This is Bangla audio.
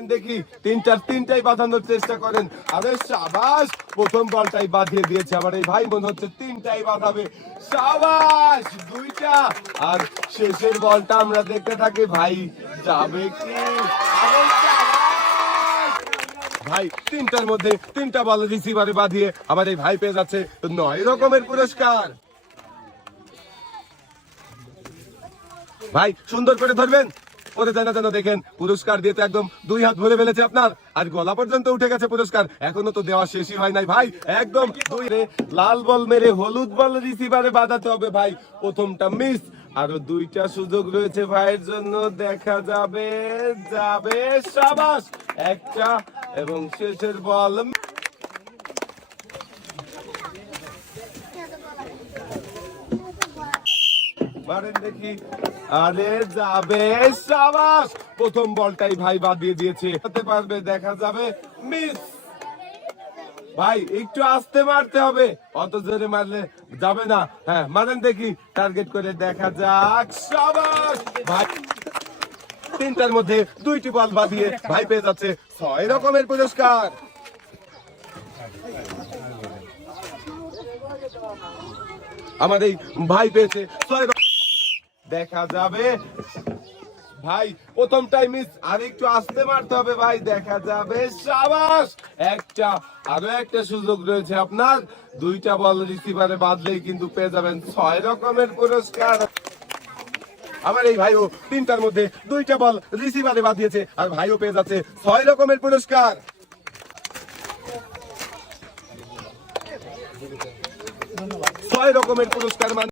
মারেন দেখি। তিনটাই বাঁধানোর চেষ্টা করেন। আরে সাবাস, প্রথম বলটাই বাঁধিয়ে দিয়েছে আমার এই ভাই। মনে হচ্ছে তিনটাই বাঁধাবে। সাবাস, দুইটা। আর শেষের বলটা আমরা দেখতে থাকি, ভাই যাবে কি? আরে সাবাস! ভাই তিনটার মধ্যে তিনটা বল রিসিভারে বাঁধিয়ে আমার এই ভাই পেয়ে যাচ্ছে 9 রকমের পুরস্কার। ভাই সুন্দর করে ধরবেন, পরে জানা যেন দেখেন। পুরস্কার দিয়ে তো একদম 2 হাত ভরে ফেলেছে আপনার, আর গলা পর্যন্ত উঠে গেছে পুরস্কার। এখনো তো দেওয়া শেষই হয় নাই ভাই। একদম লাল বল মেরে হলুদ বল রিসিভারে বাঁধাতে হবে ভাই। প্রথমটা মিস, আরো 2টা সুযোগ রয়েছে ভাইয়ের জন্য। দেখা যাবে, যাবে, সাবাস, একটা। এবং শেষের বল মারেন দেখি। আরে যাবে, সাবাস, প্রথম বলটাই ভাই বাঁধিয়ে দিয়েছে। হতে পারবে, দেখা যাবে, মিস। ভাই একটু আস্তে মারতে হবে, অত জোরে মারলে যাবে না। হ্যাঁ মারেন দেখি, টার্গেট করে দেখা যাক। সাবাস ভাই, তিনটার মধ্যে 2টি বল বাঁধিয়ে ভাই পেয়ে যাচ্ছে 6 রকমের পুরস্কার। আমার এই ভাই পেয়েছে 6 রকম। দেখা যাবে ভাই, প্রথমটাই মিস, আর একটু আস্তে মারতে হবে ভাই। দেখা যাবে, সাবাস, একটা। আরো একটা সুযোগ রয়েছে আপনার। 2টা বল রিসিভারে বাঁধলেই কিন্তু পেয়ে যাবেন 6 রকমের পুরস্কার। আমার এই ভাইও তিনটার মধ্যে 2টা বল রিসিভারে বাঁধিয়েছে, আর ভাইও পেয়ে যাচ্ছে 6 রকমের পুরস্কার। 6 রকমের পুরস্কার মানে